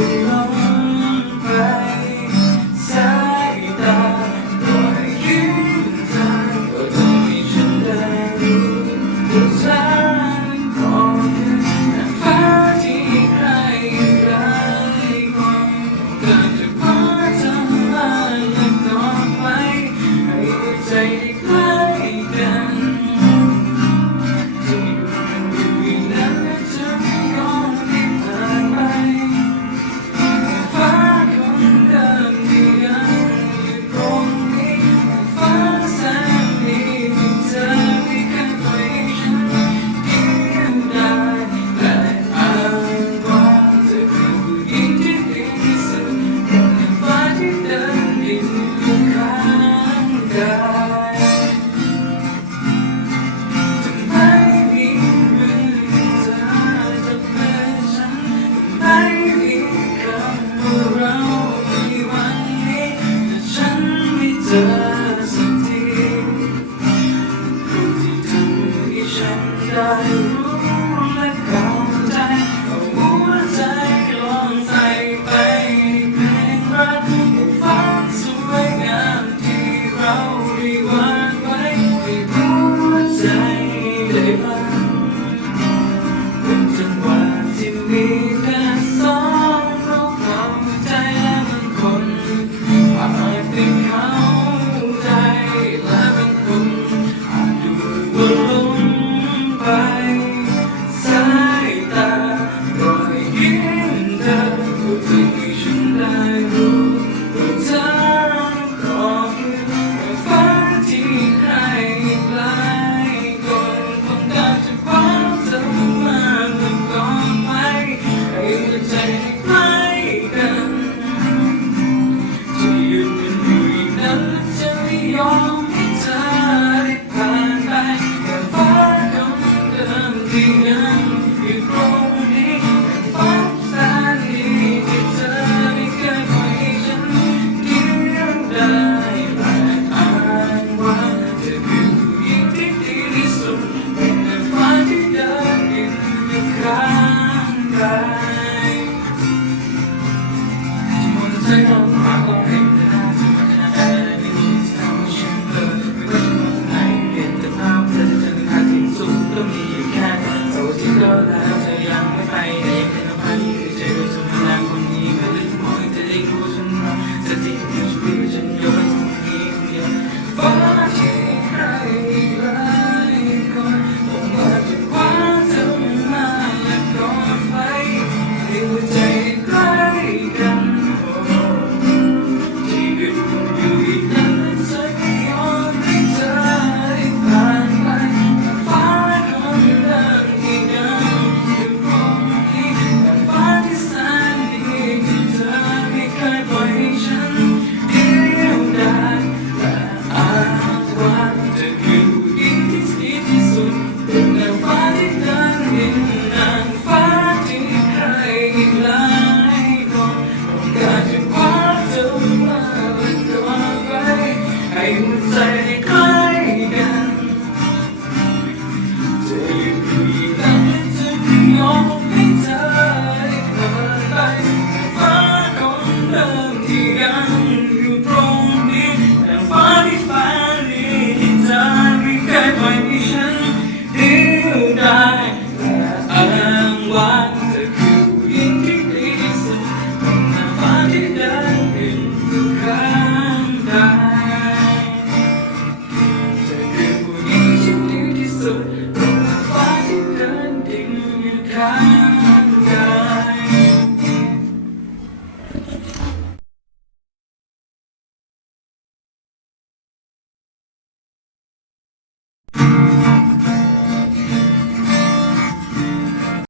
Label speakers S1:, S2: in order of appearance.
S1: belong. Amen. ใกล้กันจะอยู่ที่ไหนจะยอมให้เธอเดินไปฟ้าของเดิมที่ยังอยู่ตรงนี้แต่ฟ้าที่ฝันนี้ที่เธอไม่เคยปฉันได้แต่อ้าว้ง